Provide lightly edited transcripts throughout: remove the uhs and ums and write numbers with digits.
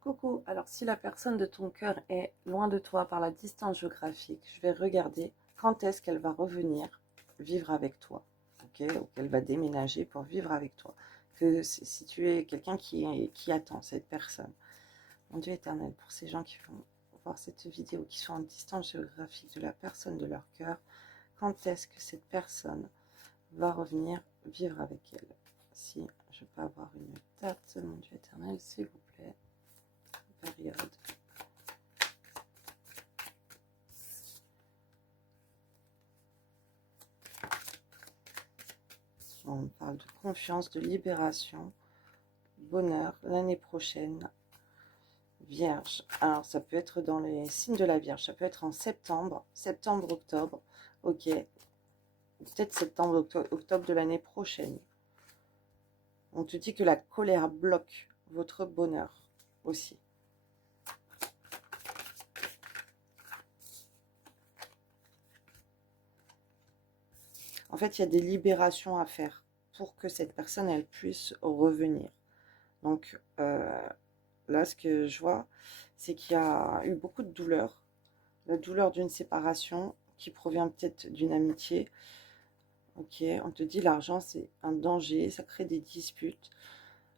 Coucou, alors si la personne de ton cœur est loin de toi par la distance géographique, je vais regarder quand est-ce qu'elle va revenir vivre avec toi, ok, ou qu'elle va déménager pour vivre avec toi. Que si tu es quelqu'un qui attend cette personne. Mon Dieu éternel, pour ces gens qui vont voir cette vidéo, qui sont en distance géographique de la personne de leur cœur, quand est-ce que cette personne va revenir vivre avec elle? Si je peux avoir une date, mon Dieu éternel, s'il vous plaît. Période. On parle de confiance, de libération, bonheur, l'année prochaine, Vierge. Alors, ça peut être dans les signes de la Vierge, ça peut être en septembre, octobre, ok. Peut-être septembre, octobre de l'année prochaine. On te dit que la colère bloque votre bonheur aussi. En fait, il y a des libérations à faire pour que cette personne, elle puisse revenir. Donc, là, ce que je vois, c'est qu'il y a eu beaucoup de douleur. La douleur d'une séparation qui provient peut-être d'une amitié. Ok, on te dit l'argent, c'est un danger, ça crée des disputes.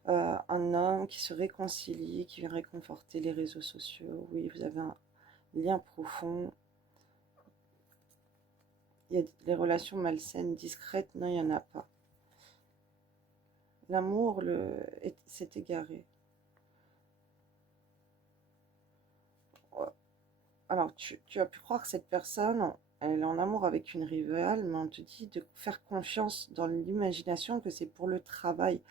Un homme qui se réconcilie, qui vient réconforter les réseaux sociaux. Oui, vous avez un lien profond. Il y a les relations malsaines, discrètes. Non, il n'y en a pas. L'amour s'est égaré. Alors, tu as pu croire que cette personne, elle est en amour avec une rivale, mais on te dit de faire confiance dans l'imagination, que c'est pour le travail,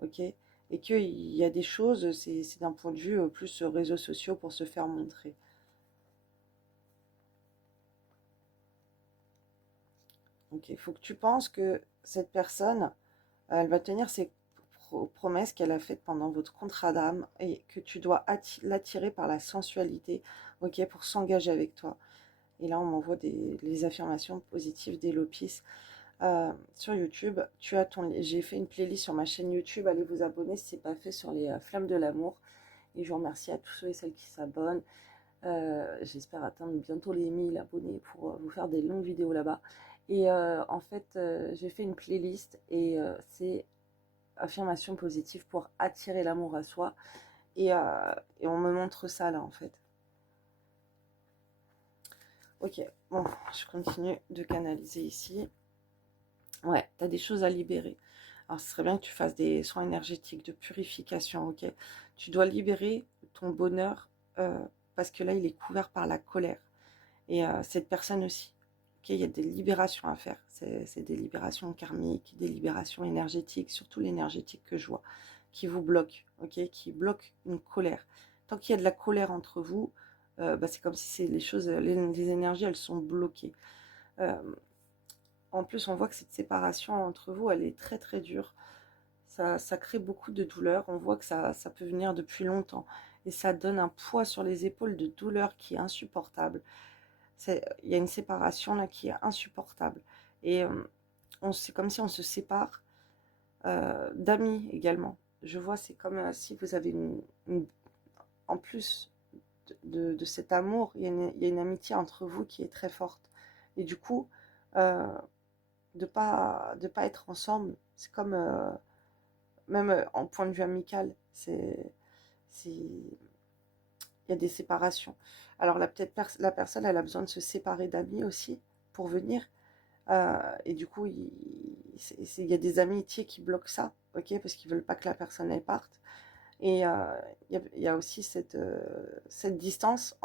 ok? Et qu'il y a des choses, c'est d'un point de vue plus réseaux sociaux pour se faire montrer. Ok, il faut que tu penses que cette personne, elle va tenir ses promesses qu'elle a faites pendant votre contrat d'âme et que tu dois l'attirer par la sensualité, ok, pour s'engager avec toi. Et là, on m'envoie les affirmations positives d'Elopis. Sur YouTube, j'ai fait une playlist sur ma chaîne YouTube. Allez vous abonner si ce n'est pas fait, sur les flammes de l'amour. Et je vous remercie à tous ceux et celles qui s'abonnent. J'espère atteindre bientôt les 1000 abonnés pour vous faire des longues vidéos là-bas. Et en fait, j'ai fait une playlist et c'est affirmations positives pour attirer l'amour à soi. Et on me montre ça là en fait. Ok, bon, je continue de canaliser ici. Ouais, tu as des choses à libérer. Alors, ce serait bien que tu fasses des soins énergétiques de purification, ok? Tu dois libérer ton bonheur parce que là, il est couvert par la colère. Et cette personne aussi, ok? Il y a des libérations à faire. C'est des libérations karmiques, des libérations énergétiques, surtout l'énergétique que je vois, qui vous bloque, ok? Qui bloque une colère. Tant qu'il y a de la colère entre vous, c'est comme si les choses, les énergies, elles sont bloquées. En plus, on voit que cette séparation entre vous, elle est très très dure. Ça crée beaucoup de douleur. On voit que ça peut venir depuis longtemps. Et ça donne un poids sur les épaules de douleur qui est insupportable. Il y a une séparation là qui est insupportable. Et c'est comme si on se sépare d'amis également. Je vois, c'est comme si vous avez en plus de cet amour, il y a une amitié entre vous qui est très forte. Et du coup, de pas être ensemble, c'est comme même en point de vue amical, il y a des séparations. Alors là, peut-être la personne, elle a besoin de se séparer d'amis aussi pour venir. Et du coup, il y a des amitiés qui bloquent ça, ok, parce qu'ils veulent pas que la personne elle parte. Et il y a aussi cette distance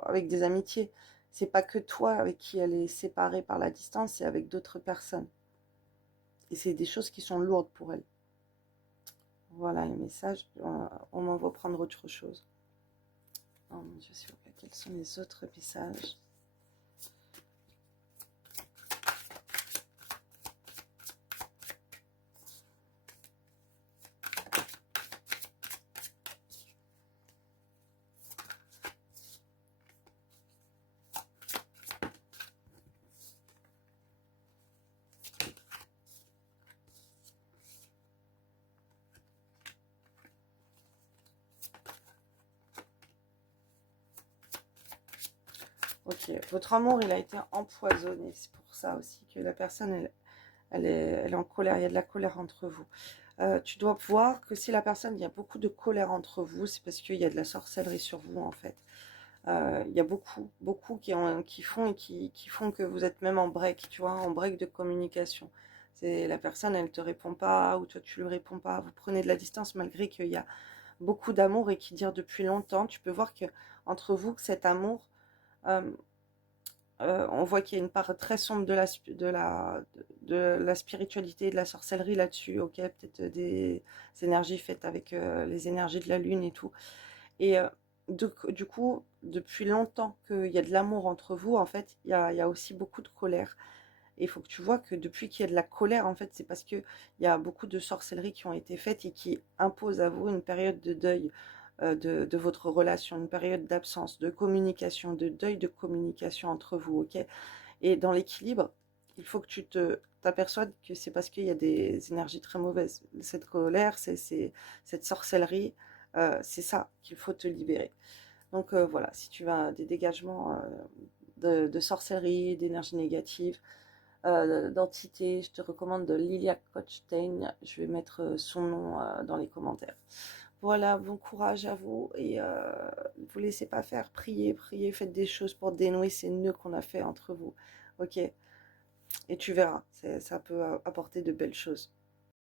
avec des amitiés. C'est pas que toi avec qui elle est séparée par la distance, c'est avec d'autres personnes. Et c'est des choses qui sont lourdes pour elle. Voilà les messages. On m'envoie prendre autre chose. Oh mon Dieu, s'il vous plaît, quels sont les autres messages? Ok, votre amour, il a été empoisonné. C'est pour ça aussi que la personne, elle est en colère. Il y a de la colère entre vous. Tu dois voir que si la personne, il y a beaucoup de colère entre vous, c'est parce qu'il y a de la sorcellerie sur vous, en fait. Il y a beaucoup qui font qui font que vous êtes même en break, tu vois, en break de communication. C'est la personne, elle te répond pas, ou toi tu lui réponds pas. Vous prenez de la distance malgré qu'il y a beaucoup d'amour et qui dure depuis longtemps. Tu peux voir que entre vous, que cet amour, euh, on voit qu'il y a une part très sombre de la spiritualité, de la sorcellerie là-dessus. Ok, peut-être des énergies faites avec les énergies de la lune et tout. Et du coup, depuis longtemps qu'il y a de l'amour entre vous, en fait, il y a aussi beaucoup de colère. Et il faut que tu vois que depuis qu'il y a de la colère, en fait, c'est parce qu'il y a beaucoup de sorcelleries qui ont été faites et qui imposent à vous une période de deuil de votre relation, une période d'absence, de communication, de deuil de communication entre vous, ok? Et dans l'équilibre, il faut que tu t'aperçoives que c'est parce qu'il y a des énergies très mauvaises. Cette colère, cette sorcellerie, c'est ça qu'il faut te libérer. Donc voilà, si tu as des dégagements de sorcellerie, d'énergie négative, d'entité, je te recommande de Lilia Kochstein. Je vais mettre son nom dans les commentaires. Voilà, bon courage à vous et ne vous laissez pas faire, priez, priez, faites des choses pour dénouer ces nœuds qu'on a fait entre vous. Ok, et tu verras, ça peut apporter de belles choses.